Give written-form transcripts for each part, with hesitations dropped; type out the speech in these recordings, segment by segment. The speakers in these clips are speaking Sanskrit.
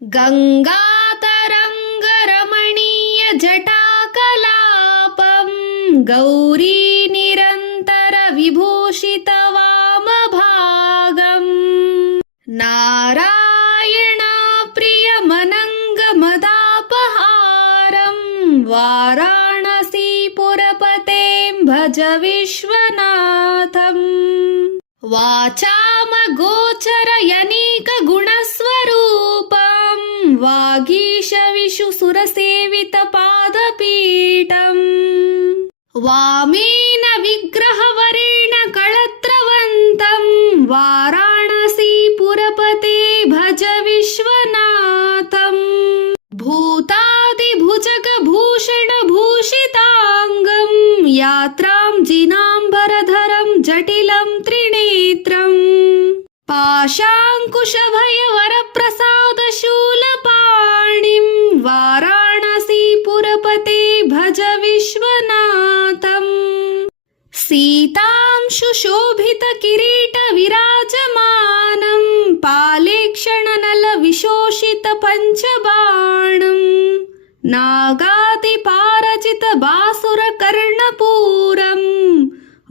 गङ्गातरङ्गरमणीयजटाकलापं गौरीनिरन्तरविभूषितवामभागम् नारायणप्रियमनङ्गमदापहारं वाराणसीपुरपतें भज विश्वनाथम् वाचामगोचरयनीकगुणस्वरूपं वागीशविशुसुरसेवितपादपीठम् वामेन विग्रहवरेण कळत्रवन्तं वाराणसीपुरपते भज विश्वनाथम् भूतादिभुजगभूषणभूषिताङ्गं यात्रां जिनाम्बरधरं जटिलं त्रिनेत्रम् पाशाङ्कुशभयवरप्रसादशूलपाणिं वाराणसीपुरपते भज विश्वनाथम् सीतांशुशोभितकिरीटविराजमानं पालेक्षणनलविशोषितपञ्चबाणम् नागादिपारचितबासुरकर्णपूरम्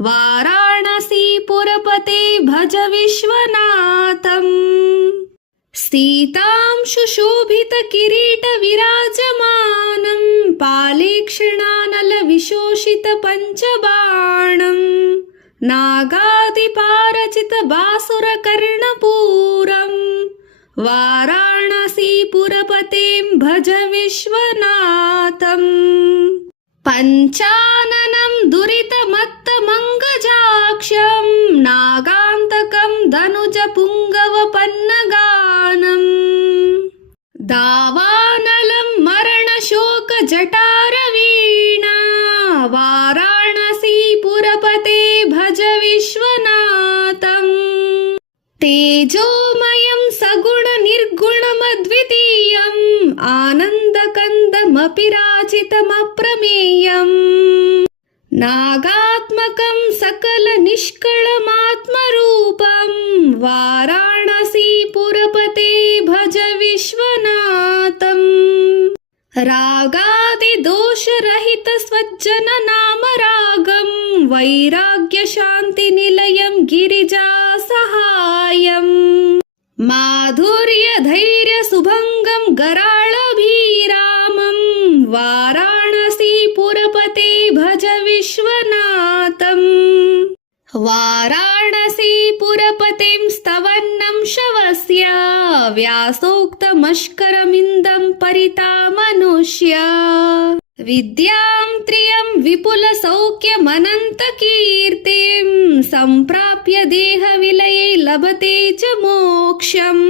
वाराणसीपुरपते भज विश्वनाथम् सीतांशुशोभितकिरीटविराजमानं पालेक्षणानलविशोषितपञ्चबाणम् नागादिपारचितबासुरकर्णपूरम् वाराणसीपुरपतें भज विश्वनाथम् पञ्चाननं दुरितमत्तमङ्गजाक्षं नागान्तकं धनुजपुङ्गवपन्नगानम् दावानलं मरणशोकजटारवीणा वाराणसीपुरपते भज विश्वनाथम् तेजोमयं सगुणनिर्गुणमद्वितीयम् आनन्दकन्दमपि राचितमप्रमेयम् नागात्मकं सकलनिष्कळमात्मरूपं वाराणसीपुरपते भज विश्वनाथम् रागादिदोषरहितस्वज्जननामरागं वैराग्यशान्तिनिलयं गिरिजासहायम् माधुर्यधैर्यसुभङ्गं गराळभीरामं वाराणसीपुरपते भज विश्वनाथम् वाराणसीपुरपतिं स्तवन्नं शवस्य व्यासोक्तमष्करमिन्दं परितामनुष्य विद्यां त्रियं विपुलसौख्यमनन्तकीर्तिं सम्प्राप्य देहविलये लभते च मोक्षम्